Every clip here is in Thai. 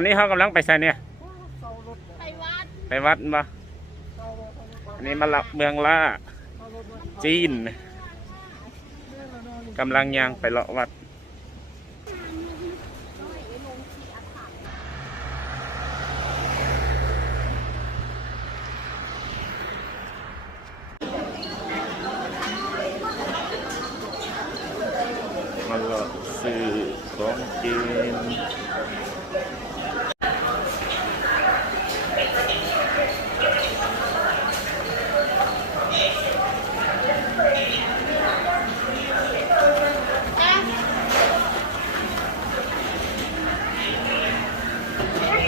อนนี้เขากำลังไปใส่เนี่ยไปวัดปะอันนี้มาหลักเมืองล่าจีนกำลังย่างไปเลาะวัดมาเลาะซื้อของกิน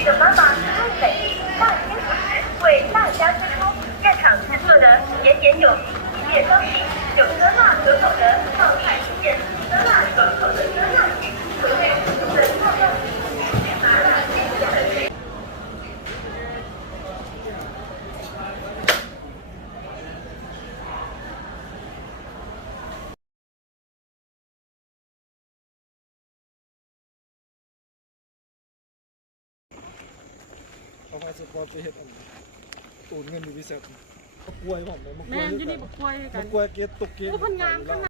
的妈妈太美，大清不时为大家支出现场制作的甜点有一列双皮、有酸辣可口的泡菜鱼片、酸辣可口的酸辣鱼，回味不同的泡料理，麻辣鲜香的水。เอาพาสปอร์ตไปเฮ็ดตูนเงินอยู่วิเศษมะกล้วยผมเลยมะกล้วย แม่นอยู่นี่บักกล้วยกัน มะกล้วยเกตตกเกต คนงามขนาด